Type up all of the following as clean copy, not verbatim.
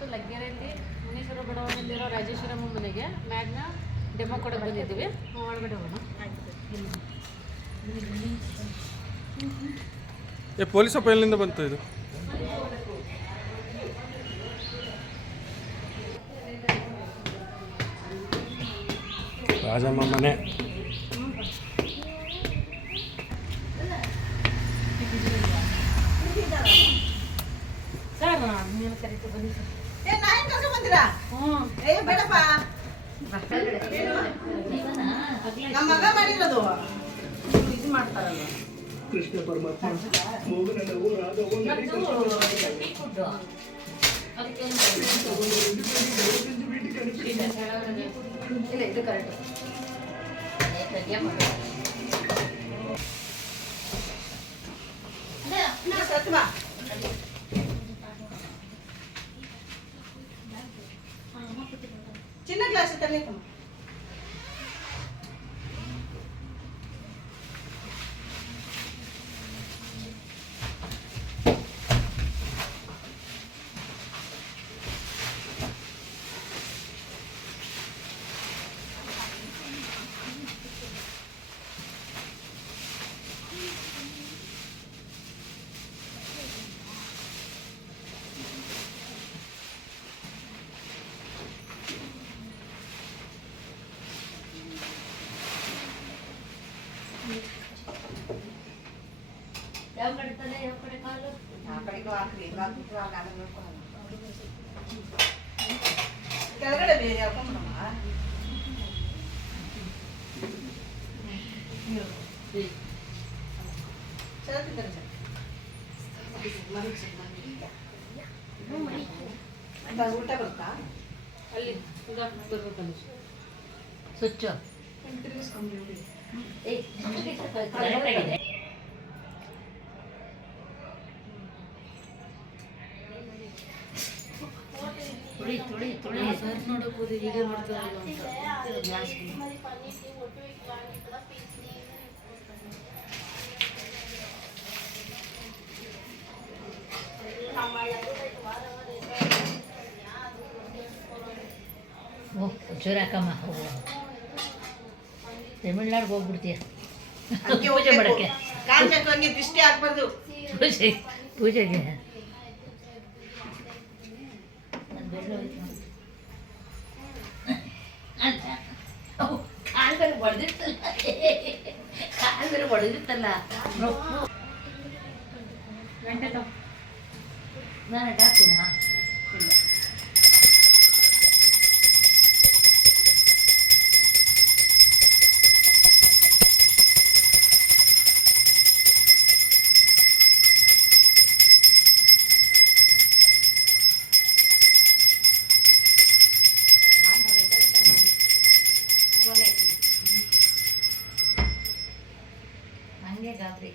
ಇವತ್ತು ಲಗ್ಗೆರೆಯಲ್ಲಿ ಮುನೀಶ್ವರ ಬಡಾವಣೆಯಲ್ಲಿರೋ ರಾಜೇಶ್ವರಮ್ಮ ಮನೆಗೆ Magna demo ಕೊಡೋಕೆ ಬಂದಿದ್ದೀವಿ. ಒಳಗಡೆ ಹೋಗೋಣ. ಪೊಲೀಸ್ ಅಪ್ಪ ಎಲ್ಲಿಂದ ಬಂತು ಇದು? ರಾಜಮ್ಮ ಮನೆ. ಸರ್ ನೀವು ಕರೀತು ಬನ್ನಿ ಸರ್. ಬೇಡಪ್ಪ, ನಮ್ಮ ಮಗ ಮಾಡಿರೋದು ಇದು ಮಾಡ್ತಾರಲ್ಲ ಕೃಷ್ಣ ಪರಮಾತ್ಮ ಮೋಗನಲ್ಲವೋ ರಾಧವೋ ಇಲ್ಲ ಇದು ಕರೆಕ್ಟ್. ಸತ್ವಾ ಚಿನ್ನ ಗ್ಲಾಸ್ ತರಲಿಕ್ಕಮ್ಮ. ಯಾವ ಕಡೆ ತಲೆ ಯಾವ ಕಡೆ ಕಾಲು ಆ ಕಡೆಗೂ ಹಾಕ್ಲಿ, ಕೆಳಗಡೆ ಬೇರೆ ಹಾಕೊಂಡ್ಬಿಡಮ್ಮ. ಚೆನ್ನಾಗಿದ್ದಾರೆ ಸರ್. ಊಟ ಬರುತ್ತಾ ಅಲ್ಲಿ ಬರ್ಬೇಕಲ್ಲ ಸ್ವಿಚ್ ತಿರುಗಿಸ್ಕೊಂಡ್ಬಿಡಿ. ಕರೆಕ್ಟಾಗಿದೆ. ತುಳಿ ತುಳಿ ತುಳಿ ಸರ್ ನೋಡಬಹುದು ಹೀಗೆ ಮಾಡ್ತಾರಲ್ಲ ಅಂತ ಗ್ಲಾಸ್. ಚೂರಾಕಮ್ಮ ಹೋಗುವ ತಮಿಳ್ನಾಡಿಗೆ ಹೋಗ್ಬಿಡ್ತೀಯ ಹಂಗೆ ಪೂಜೆ ಮಾಡೋಕ್ಕೆ. ಕಾಣ್ಬೇಕು, ಹಂಗೆ ದೃಷ್ಟಿ ಹಾಕ್ಬಾರ್ದು. ಪೂಜೆಗೆ ಕಾಲು ಬೇರೆ ಹೊಡೆದಿತ್ತಲ್ಲ, ಕಾಲು ಬೇರೆ ಹೊಡೆದಿತ್ತಲ್ಲ. ಗಂಟೆ ನಾನು ಅಡ್ಡಾಕ್ತೀನಿ. ಹಾಂ ಇಲ್ಲ ಹಂಗೆ ಗಾಬರಿ.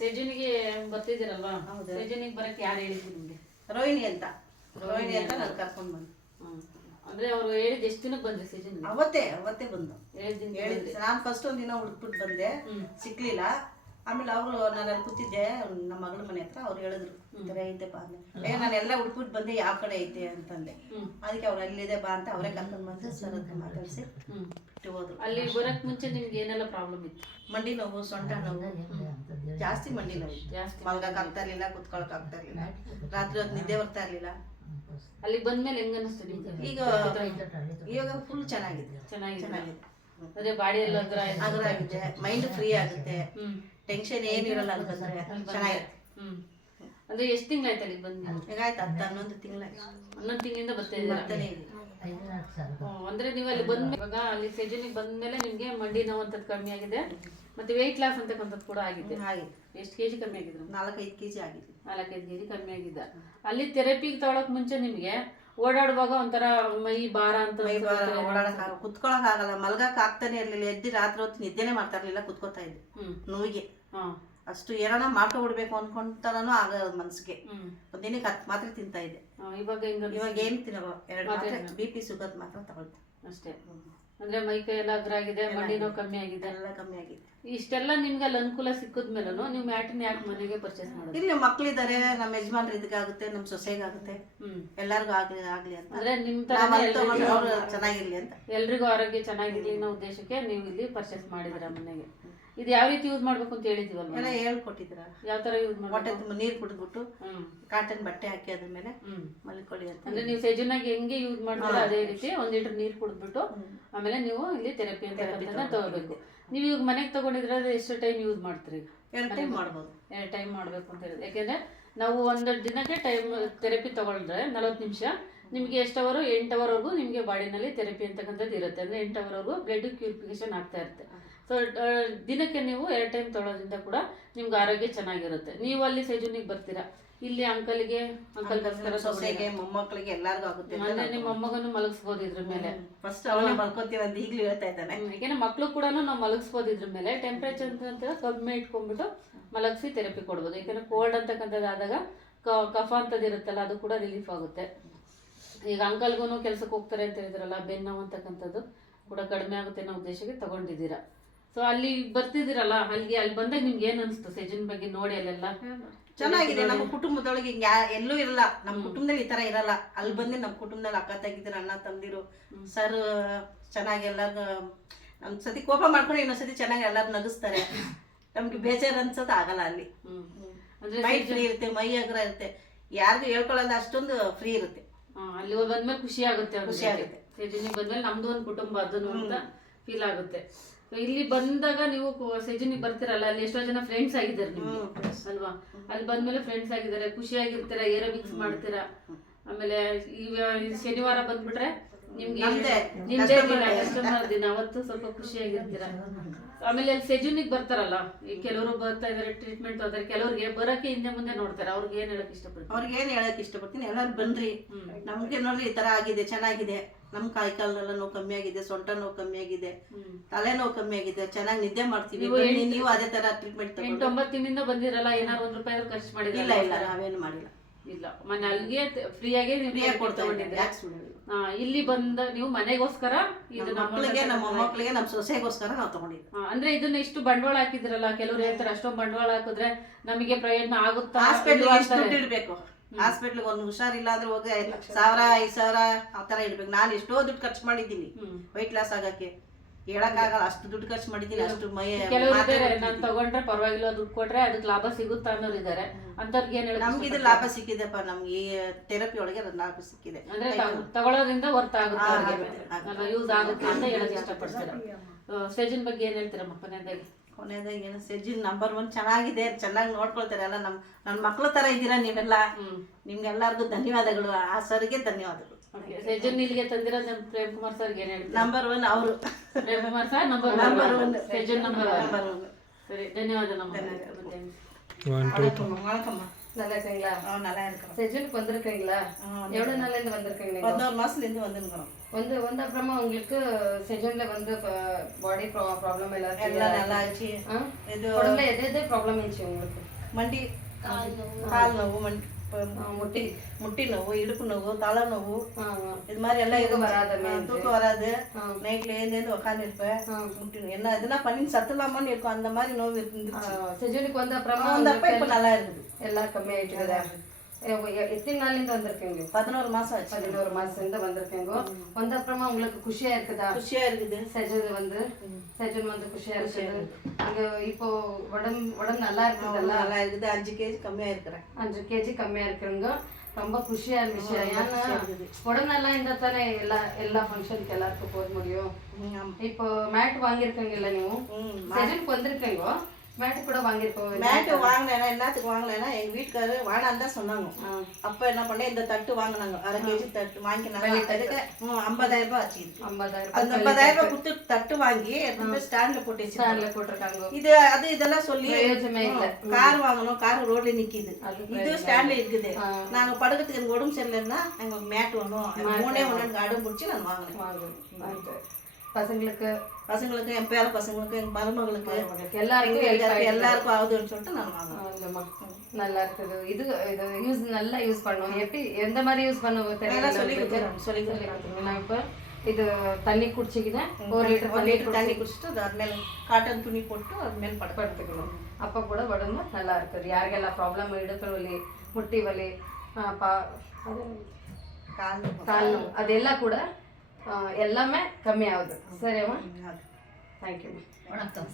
ಸೇಜನಿಗೆ ಬರ್ತಿದ್ದೀರಲ್ವಾ? ಸೇಜನಿಗೆ ಬರಕ್ಕೆ ಯಾರು ಹೇಳಿದ್ರು ನಿಮಗೆ? ರೋಹಿಣಿ ಅಂತ ನಾನು ಕರ್ಕೊಂಡು ಬಂದು. ಅಂದ್ರೆ ಅವರು ಹೇಳಿದ ಎಷ್ಟು ದಿನಕ್ಕೆ ಬಂದ್ರಿ ಸೇಜನ್? ಅವತ್ತೇ ಬಂದು ಹೇಳಿದ್ದೀನಿ. ನಾನು ಫಸ್ಟ್ ಒಂದಿನ ಹುಡುಕ್ಬಿಟ್ಟು ಬಂದೆ, ಸಿಕ್ಲಿಲ್ಲ. ಆಮೇಲೆ ಅವರು ನಾನು ಅಲ್ಲಿ ಕೂತಿದ್ದೆ ನಮ್ಮ ಮಗಳ ಮನೆ ಹತ್ರ. ಅವ್ರು ಹೇಳಿದ್ರು ಈ ಥರ ಐತೆ ಬಾ ಅಂದೆ. ನಾನೆಲ್ಲ ಹುಡುಕ್ಬಿಟ್ಟು ಬಂದೆ, ಯಾವ ಕಡೆ ಐತೆ ಅಂತಂದೆ. ಅದಕ್ಕೆ ಅವ್ರು ಅಲ್ಲಿದೆ ಬಾ ಅಂತ ಅವರೇ ಕರ್ಕೊಂಡು ಬಂದು ಸರ್ ಹತ್ರ ಮಾತಾಡಿಸಿ ಬಿಟ್ಟು ಹೋದ್ರು. ಅಲ್ಲಿ ಬರಕ್ ಮುಂಚೆ ನಿಮ್ಗೆ ಏನೆಲ್ಲ ಪ್ರಾಬ್ಲಮ್ ಇತ್ತು? ಮಂಡಿ ನೋವು, ಸೊಂಟ ನೋವು, ಜಾಸ್ತಿ ಮಂಡಿ ನೋವು. ಜಾಸ್ತಿ ಮಲ್ಗಕ್ ಆಗ್ತಾ ಇರ್ಲಿಲ್ಲ, ಕುತ್ಕೊಳಕ್ ಆಗ್ತಾ ಇರ್ಲಿಲ್ಲ, ರಾತ್ರಿ ಹೊತ್ತು ನಿದ್ದೆ ಬರ್ತಾ ಇರ್ಲಿಲ್ಲ. ಅಲ್ಲಿ ಬಂದ್ಮೇಲೆ ಹೆಂಗ ಅನಿಸ್ತು ನಿಮ್ಗೆ? ಈಗ ಫುಲ್ ಚೆನ್ನಾಗಿದೆ. ಅದೇ ಬಾಡಿ ಎಲ್ಲ ಅಗರ ಆಗುತ್ತೆ, ಮೈಂಡ್ ಫ್ರೀ ಆಗುತ್ತೆ, ಟೆನ್ಷನ್ ಏನಿರಲ್ಲ ಅಲ್ಲಿ ಬಂದ್ರೆ. ಚೆನ್ನಾಗಿರುತ್ತೆ. ಅಂದ್ರೆ ಎಷ್ಟು ತಿಂಗಳಾಯ್ತು ಅಲ್ಲಿಗೆ ಬಂದು? ಈಗ ಆಯ್ತು 11 ತಿಂಗಳಾಯ್ತು. 11 ತಿಂಗಳಿಂದ ಬರ್ತಾ ಇದ್ದೀರಾ? ಅಂದ್ರೆ ನೀವು ಅಲ್ಲಿ ಬಂದ ಇವಾಗ ಅಲ್ಲಿ ಸೆಜನಿಗೆ ಬಂದ್ಮೇಲೆ ನಿಮ್ಗೆ ಮಂಡಿ ನೋವು ಅಂತದ್ ಕಮ್ಮಿ ಆಗಿದೆ, ಮತ್ತೆ ವೆಯ್ಟ್ ಲಾಸ್ ಅಂತಕ್ಕಂಥದ್ದು ಕೂಡ ಆಗಿದೆ. ಎಷ್ಟು ಕೆಜಿ ಕಮ್ಮಿ ಆಗಿದ್ರು? 4-5 ಕೆಜಿ ಆಗಿದೆ. 4-5 ಕೆಜಿ ಕಮ್ಮಿ ಆಗಿದ್ದ. ಅಲ್ಲಿ ಥೆರಪಿಗೆ ತಗೊಳಕ್ ಮುಂಚೆ ನಿಮ್ಗೆ ಓಡಾಡುವಾಗ ಒಂಥರ ಮೈ ಭಾರ ಅಂತ ಓಡಾಡಕ್ ಕುತ್ಕೊಳಕ್ ಆಗಲ್ಲ, ಮಲ್ಗಕ್ ಆಗ್ತಾನೆ ಇರ್ಲಿಲ್ಲ, ಎದ್ದು ರಾತ್ರಿ ಹೊತ್ತು ನಿದ್ದೆನೆ ಮಾಡ್ತಾ ಇರ್ಲಿಲ್ಲ, ಕುತ್ಕೋತಾ ಇದ್ದೆ ನೋವಿಗೆ. ಅಷ್ಟು ಏನಾನ ಮಾಡ್ಕೊಬಿಡ್ಬೇಕು ಅನ್ಕೊಂತಾನು ಆಗ ಮನ್ಸಿಗೆ. ಒಂದಿನಕ್ಕೆ 10 ಮಾತ್ರೆ ತಿಂತಾ ಇದ್ದೆ. ಇವಾಗ ಏನ್ ತಿನ್ನೋ 2 ಮಾತ್ರೆ BP ಶುಗರ್ ಮಾತ್ರ ತಗೊಳ್ತೆ ಅಷ್ಟೇ. ಅಂದ್ರೆ ಮೈ ಕೈ ಎಲ್ಲ ಅಗ್ರಾಗಿದೆ, ಮಂಡಿ ನೋವು ಕಮ್ಮಿ ಆಗಿದೆ, ಎಲ್ಲ ಕಮ್ಮಿ ಆಗಿದೆ. ಇಷ್ಟೆಲ್ಲ ನಿಮ್ಗೆ ಅಲ್ಲಿ ಅನುಕೂಲ ಸಿಕ್ಕದ್ಮೇಲೂ ನೀವು ಮ್ಯಾಟಿನ ಯಾಕೆ ಮನೆಗೆ ಪರ್ಚೇಸ್ ಮಾಡೋದು? ಇಲ್ಲಿ ಮಕ್ಳಿದ್ದಾರೆ, ನಮ್ಮ ಯಜಮಾನ್ರ ಇದಕ್ಕಾಗುತ್ತೆ, ನಮ್ಮ ಸೊಸೆಗಾಗುತ್ತೆ, ಎಲ್ಲಾರ್ಗು ಆಗ್ಲಿ ಅಂತ. ಅಂದ್ರೆ ನಿಮ್ ತರ ಅವ್ರು ಚೆನ್ನಾಗಿರ್ಲಿ ಅಂತ, ಎಲ್ರಿಗೂ ಆರೋಗ್ಯ ಚೆನ್ನಾಗಿರ್ಲಿ ಅನ್ನೋ ಉದ್ದೇಶಕ್ಕೆ ನೀವು ಇಲ್ಲಿ ಪರ್ಚೇಸ್ ಮಾಡಿದಿರ ಮನೆಗೆ. ಇದು ಯಾವ ರೀತಿ ಯೂಸ್ ಮಾಡ್ಬೇಕು ಅಂತ ಹೇಳಿದೀವಲ್ಲ, ಎಲ್ಲ ಹೇಳ್ಕೊಟ್ಟಿದ್ರ. ಯಾವ ತರ ಯೂಸ್ ಮಾಡಿ? ಹೊಟ್ಟೆ ತುಂಬ ನೀರ್ ಕುಡಿದ್ಬಿಟ್ಟು ಕಾಟನ್ ಬಟ್ಟೆ ಹಾಕಿ ಅದ್ರ ಮೇಲೆ ಮಲ್ಕೊಳ್ಳಿ ಅಂತ. ಅಂದ್ರೆ ನೀವು ಸೆಜನಾಗಿ ಹೆಂಗೆ ಯೂಸ್ ಮಾಡ್ತೀರಾ ಅದೇ ರೀತಿ 1 ಲೀಟರ್ ನೀರ್ ಕುಡಿದ್ಬಿಟ್ಟು ಆಮೇಲೆ ನೀವು ಇಲ್ಲಿ ಥೆರಪಿ ಅಂತ ತಗೋಬೇಕು. ನೀವು ಇವಾಗ ಮನೆಗೆ ತಗೊಂಡಿದ್ರೆ ಎಷ್ಟು ಟೈಮ್ ಯೂಸ್ ಮಾಡ್ತೀರಿ? 2 ಟೈಮ್ ಮಾಡ್ಬೋದು. 2 ಟೈಮ್ ಮಾಡ್ಬೇಕು ಅಂತ ಹೇಳಿದ್ರೆ, ಯಾಕೆಂದ್ರೆ ನಾವು 1 ದಿನಕ್ಕೆ ಟೈಮ್ ಥೆರಪಿ ತಗೊಂಡ್ರೆ 40 ನಿಮಿಷ, ನಿಮಗೆ ಎಷ್ಟು ಅವರ್ 8 ಅವರ್ವರೆಗೂ ನಿಮಗೆ ಬಾಡಿನಲ್ಲಿ ಥೆರಪಿ ಅಂತಕ್ಕಂಥದ್ದು ಇರುತ್ತೆ. ಅಂದ್ರೆ 8 ಅವರ್ವರೆಗೂ ಬ್ಲಡ್ ಪ್ಯೂರಿಫಿಕೇಶನ್ ಆಗ್ತಾ ಇರುತ್ತೆ. ಸೊ ದಿನಕ್ಕೆ ನೀವು 2 ಟೈಮ್ ತೊಗೊಳೋದ್ರಿಂದ ಕೂಡ ನಿಮ್ಗೆ ಆರೋಗ್ಯ ಚೆನ್ನಾಗಿರುತ್ತೆ. ನೀವು ಅಲ್ಲಿ ಸೆಜುನಿಗೆ ಬರ್ತೀರಾ, ಇಲ್ಲಿ ಅಂಕಲ್ಗೆ ಸೊಸೆಗೆ ಮೊಮ್ಮಕ್ಕಳಿಗೆ ಎಲ್ಲಾರ್ಗು ಆಗುತ್ತೆ. ಅಂದ್ರೆ ನಿಮ್ಮ ಮೊಮ್ಮಗನ್ನು ಮಲಗಿಸ್ಬೋದು ಇದ್ರ ಮೇಲೆ. ಫಸ್ಟ್ ಅವನೇ ಮಲ್ಕೋತೀವಿ ಅಂತ ಈಗಲೂ ಹೇಳ್ತಾ ಇದ್ದಾನೆ. ಯಾಕೆಂದ್ರೆ ಮಕ್ಳು ಕೂಡ ನಾವು ಮಲಗಿಸ್ಬೋದು ಇದ್ರ ಮೇಲೆ. ಟೆಂಪ್ರೇಚರ್ ಅಂತ ಕಮ್ಮಿ ಇಟ್ಕೊಂಡ್ಬಿಟ್ಟು ಮಲಗಿಸಿ ಥೆರಪಿ ಕೊಡ್ಬೋದು. ಯಾಕಂದ್ರೆ ಕೋಲ್ಡ್ ಅಂತಕ್ಕಂಥದ್ದು ಆದಾಗ ಕಫ ಅಂತದ್ದು ಇರುತ್ತಲ್ಲ, ಅದು ಕೂಡ ರಿಲೀಫ್ ಆಗುತ್ತೆ. ಈಗ ಅಂಕಲ್ಗೂ ಕೆಲ್ಸಕ್ಕೆ ಹೋಗ್ತಾರೆ ಅಂತ ಹೇಳಿದ್ರಲ್ಲ, ಬೆನ್ನೋವು ಅಂತಕ್ಕಂಥದ್ದು ಕೂಡ ಕಡಿಮೆ ಆಗುತ್ತೆ ಅನ್ನೋ ಉದ್ದೇಶಕ್ಕೆ ತಗೊಂಡಿದ್ದೀರಾ. ಸೊ ಅಲ್ಲಿ ಬರ್ತಿದ್ದೀರಲ್ಲ, ಅಲ್ಲಿ ಬಂದಾಗ ನಿಮ್ಗೆ ಏನ್ ಅನಿಸ್ತು ಸೆಜನ್ ಬಗ್ಗೆ ನೋಡಿ? ಅಲ್ಲೆಲ್ಲ ಚೆನ್ನಾಗಿದೆ. ನಮ್ಮ ಕುಟುಂಬದೊಳಗೆ ಎಲ್ಲೂ ಇರಲ್ಲ, ನಮ್ಮ ಕುಟುಂಬದಲ್ಲಿ ಈ ತರ ಇರಲ್ಲ. ಅಲ್ಲಿ ಬಂದು ನಮ್ಮ ಕುಟುಂಬದಲ್ಲಿ ಅಕ್ಕ ತಂಗಿದ್ರು, ಅಣ್ಣ ತಂದಿರು, ಸರ್ ಚೆನ್ನಾಗಿ ಎಲ್ಲಾರು ನಮ್ ಸತಿ ಕೋಪ ಮಾಡ್ಕೊಂಡು ಇನ್ನೊಂದ್ಸತಿ ಚೆನ್ನಾಗಿ ಎಲ್ಲಾರು ನಗಿಸ್ತಾರೆ. ನಮ್ಗೆ ಬೇಜಾರು ಅನ್ಸೋದು ಆಗಲ್ಲ ಅಲ್ಲಿ. ಮೈ ಫ್ರೀ ಇರುತ್ತೆ, ಮೈ ಅಗ್ರ ಇರುತ್ತೆ, ಯಾರಿಗೂ ಹೇಳ್ಕೊಳ್ಳಲ್ಲ, ಅಷ್ಟೊಂದು ಫ್ರೀ ಇರುತ್ತೆ. ಅಲ್ಲಿ ಬಂದ್ಮೇಲೆ ಖುಷಿ ಆಗುತ್ತೆ. ಸೆಜನಿಗೆ ಬಂದ್ಮೇಲೆ ನಮ್ದು ಒಂದು ಕುಟುಂಬ ಅದನ್ನು ಅಂತ ಫೀಲ್ ಆಗುತ್ತೆ. ಇಲ್ಲಿ ಬಂದಾಗ ನೀವು ಸೆಜನಿಗೆ ಬರ್ತಿರಲ್ಲ, ಅಲ್ಲಿ ಎಷ್ಟೋ ಜನ ಫ್ರೆಂಡ್ಸ್ ಆಗಿದ್ದಾರೆ ನಿಮ್ಗೆ ಅಲ್ವಾ? ಅಲ್ಲಿ ಬಂದ್ಮೇಲೆ ಫ್ರೆಂಡ್ಸ್ ಆಗಿದ್ದಾರೆ, ಖುಷಿಯಾಗಿರ್ತೀರಾ, ಏರೋಬಿಕ್ಸ್ ಮಾಡ್ತೀರಾ. ಆಮೇಲೆ ಈಗ ಶನಿವಾರ ಬಂದ್ಬಿಟ್ರೆ ನಿಮ್ಗೆ ನಿಮ್ದೇ ದಿನ, ಕಸ್ಟಮರ್ ದಿನ, ಅವತ್ತು ಸ್ವಲ್ಪ ಖುಷಿಯಾಗಿರ್ತೀರಾ. ಆಮೇಲೆ ಅಲ್ಲಿ ಸೆಜುನಿಗೆ ಬರ್ತಾರಲ್ಲ, ಈ ಕೆಲವರು ಬರ್ತಾ ಇದಾರೆ ಟ್ರೀಟ್ಮೆಂಟ್ ತಗೋತಾರೆ, ಕೆಲವ್ರಿಗೆ ಬರೋಕೆ ಹಿಂದೆ ಮುಂದೆ ನೋಡ್ತಾರೆ. ಅವ್ರಿಗೆ ಏನ್ ಹೇಳಕ್ ಇಷ್ಟಪಡ್ತೀನಿ? ಅವ್ರಿಗೆ ಏನ್ ಹೇಳಕ್ ಇಷ್ಟಪಡ್ತೀನಿ, ಎಲ್ಲಾರು ಬನ್ರಿ, ನಮ್ಗೆ ನೋಡ್ರಿ ಈ ತರ ಆಗಿದೆ, ಚೆನ್ನಾಗಿದೆ, ನಮ್ ಕಾಯಿ ಕಾಲೆಲ್ಲ ನೋವು ಕಮ್ಮಿ ಆಗಿದೆ, ಸೊಂಟ ನೋವು ಕಮ್ಮಿ ಆಗಿದೆ, ತಲೆ ನೋವು ಕಮ್ಮಿ ಆಗಿದೆ, ಚೆನ್ನಾಗಿ ನಿದ್ದೆ ಮಾಡ್ತೀವಿ. ನೀವು ಅದೇ ತರ ಟ್ರೀಟ್ಮೆಂಟ್ 8-9 ತಿಂಗಳಿಂದ ಬಂದಿರಲ್ಲ, ಏನಾರು 1 ರೂಪಾಯಿ ಖರ್ಚು ಮಾಡಿದ್ರೆ? ಇಲ್ಲ ಇಲ್ಲ, ನಾವೇನು ಮಾಡಿಲ್ಲ. ಇಲ್ಲ, ಮನೆ ಅಲ್ಲಿಗೆ ಫ್ರೀಯಾಗಿ ಇಲ್ಲಿ ಬಂದ ನೀವು ಮನೆಗೋಸ್ಕರ ಇದು ಮಕ್ಕಳಿಗೆ, ನಮ್ಮ ಮೊಮ್ಮಕ್ಕಳಿಗೆ, ನಮ್ಮ ಸೊಸೆಗೋಸ್ಕರ ನಾವು ತಗೊಂಡಿದ್ವಿ. ಅಂದ್ರೆ ಇದನ್ನ ಇಷ್ಟು ಬಂಡವಾಳ ಹಾಕಿದ್ರಲ್ಲ, ಕೆಲವ್ರು ಹೇಳ್ತಾರೆ ಅಷ್ಟೊಂದು ಬಂಡವಾಳ ಹಾಕಿದ್ರೆ ನಮಗೆ ಪ್ರಯೋಜನ ಆಗುತ್ತಾ? ಹಾಸ್ಪಿಟಲ್ ಇಡ್ಬೇಕು, ಹಾಸ್ಪಿಟ್ಲಿಗೆ ಒಂದು ಹುಷಾರಿಲ್ಲ ಅಂದ್ರೆ ಹೋಗಿ 1000-5000 ಆ ತರ ಇಡ್ಬೇಕು. ನಾನು ಎಷ್ಟೋ ದುಡ್ಡು ಖರ್ಚು ಮಾಡಿದ್ದೀನಿ ವೈಟ್ ಲಾಸ್ ಆಗಕ್ಕೆ, ಹೇಳಕ್ಕಾಗಲ್ಲ, ಅಷ್ಟು ದುಡ್ಡು ಖರ್ಚು ಮಾಡಿದ್ದೀನಿ. ಅಷ್ಟು ಮೈ ಕೆಲವರು ನಾನು ತಗೊಂಡ್ರೆ ಪರವಾಗಿಲ್ಲ, ದುಡ್ಡು ಕೊಟ್ರೆ ಅದಕ್ಕೆ ಲಾಭ ಸಿಗುತ್ತಾ ಅನ್ನೋರು ಇದ್ದಾರೆ. ಅಂತವ್ರಿಗೆ ಏನ್ ಹೇಳಿ? ನಮ್ಗೆ ಇದು ಲಾಭ ಸಿಕ್ಕಿದೆಪ್ಪ, ನಮ್ಗೆ ಈ ಥೆರಪಿ ಒಳಗೆ ಲಾಭ ಸಿಕ್ಕಿದೆ. ಅಂದ್ರೆ ತಗೊಳ್ಳೋದ್ರಿಂದ ವರ್ತ್ ಆಗುತ್ತೆ, ಯೂಸ್ ಆಗುತ್ತೆ ಅಂತ ಹೇಳಕ್ ಇಷ್ಟಪಡ್ತಾರೆ. ಸೆಜನ್ ಬಗ್ಗೆ ಏನ್ ಹೇಳ್ತೀರಮ್ಮ ಕೊನೆಯದಾಗಿ? ಕೊನೆಯದಾಗಿ ಏನು, ಸೆಜಿನ್ ನಂಬರ್ 1 ಚೆನ್ನಾಗಿದೆ, ಚೆನ್ನಾಗಿ ನೋಡ್ಕೊಳ್ತಾರೆ ಎಲ್ಲ. ನನ್ನ ಮಕ್ಳ ತರ ಇದ್ದೀರಾ ನೀವೆಲ್ಲ, ನಿಮ್ಗೆಲ್ಲರಿಗೂ ಧನ್ಯವಾದಗಳು. ಆ ಸರ್ಗೆ ಧನ್ಯವಾದಗಳು. ಸೆಜನ್ ಇಲ್ಲಿಗೆ ತಂದಿರೋ ಪ್ರೇಮ್ ಕುಮಾರ್ ಸರ್ಗೆ ಏನ್ ಹೇಳ್ತೀರಾ? ನಂಬರ್ 1 ಅವರು. Prem Kumar sir number 1, season number 1. சரி தன்யவாதம் வணக்கம்மா. நல்லா இருக்கீங்களா? நல்லா இருக்கோம். செஜனுக்கு வந்திருக்கீங்களா? எவ்வளோ நாள்லேருந்து வந்திருக்கீங்க? 11 மாசத்துலேருந்து வந்துருக்கோம். வந்த அப்புறமா உங்களுக்கு செஜன்ல வந்து பாடி ப்ராப்ளம் எல்லாம் நல்லா ஆச்சு. இது உடம்புல எது ப்ராப்ளம் இருந்துச்சு உங்களுக்கு? மண்டி, கால் நோவு, முட்டி நோவு, இடுப்பு நோவு, தலை நோவு, இது மாதிரி எல்லாம் எதுவும் வராது. தூக்கம் வராது, நைட்ல ஏந்து உட்காந்து இருப்பேன். முட்டி நோவு என்ன இதெல்லாம் பண்ணி சத்துலாமான்னு இருக்கும், அந்த மாதிரி நோவு இருந்துச்சு. செஜனுக்கு வந்த அப்புறமா இப்ப நல்லா இருக்குது, எல்லாம் கம்மி ஆயிட்டுதா? எத்தனை நாள்லேருந்து வந்திருக்கீங்க? 11 மாசம் ஆச்சு. 11 மாசத்துலேருந்து வந்திருக்கீங்க. வந்த அப்புறமா உங்களுக்கு குஷியா இருக்குதா? குஷியா இருக்குது. செஜன் வந்து குஷியா இருக்குது. அங்க இப்போ உடம்பு நல்லா இருக்குதுல்ல? நல்லா இருக்குது. 5 kg கம்மியா இருக்கிறேன். 5 kg கம்மியா இருக்கிறவங்க ரொம்ப குஷியான விஷயம். ஏன்னா உடம்பு நல்லா இருந்தால் தானே எல்லா ஃபங்க்ஷனுக்கு எல்லாருக்கும் போக முடியும். இப்போ மேட் வாங்கியிருக்கீங்கல்ல, ನೀವು செஜனுக்கு வந்திருக்கீங்க, மேட்டு கூட வாங்கியிருப்போம். மேட்டு வாங்கினேன்னா என்னத்துக்கு வாங்கலைன்னா எங்கள் வீட்டுக்காரரு வாடான்னு தான் சொன்னாங்க. அப்போ என்ன பண்ணேன், இந்த தட்டு வாங்கினாங்க, 1/2 kg தட்டு வாங்கினாங்க. 50,000 ரூபாய் ஆச்சு. 50,000 அந்த 50,000 ரூபாய் கொடுத்து தட்டு வாங்கி எடுத்து ஸ்டாண்டில் போட்டு வச்சு போட்டிருக்காங்க. இது அது இதெல்லாம் சொல்லி கார் வாங்கணும், கார் ரோட்ல நிக்குது, இது ஸ்டாண்ட்ல இருக்குது. நாங்க படுக்கிறதுக்கு எனக்கு உடம்பு சரியில்லைன்னா எங்களுக்கு மேட் வேணும், 3 ஒன்று அடம் பிடிச்சி நான் வாங்கினேன். பசங்களுக்கு என் பேர பசங்களுக்கு என் மருமகளுக்கு எல்லாருக்கும் ஆகுதுன்னு சொல்லிட்டு நான் வாங்கினேன். நல்லா இருக்குது. இது யூஸ் நல்லா யூஸ் பண்ணுவோம். எப்படி எந்த மாதிரி யூஸ் பண்ணுவோம் தெரியல. சொல்லி நான் இப்போ இது தண்ணி குடிச்சிக்கிட்டேன். 1 லிட்டர் தண்ணி குடிச்சிட்டு அது மேலே காட்டன் துணி போட்டு அது மேலே படுத்துக்கணும். அப்போ கூட உடம்பு நல்லா இருக்குது. யாருக்கெல்லாம் ப்ராப்ளம், இடுப்பு வலி, முட்டி வலி, கால் அதெல்லாம் கூட எல்லாமே கம்மியாகுது. சரியாம்மா? தேங்க்யூ. வணக்கம்.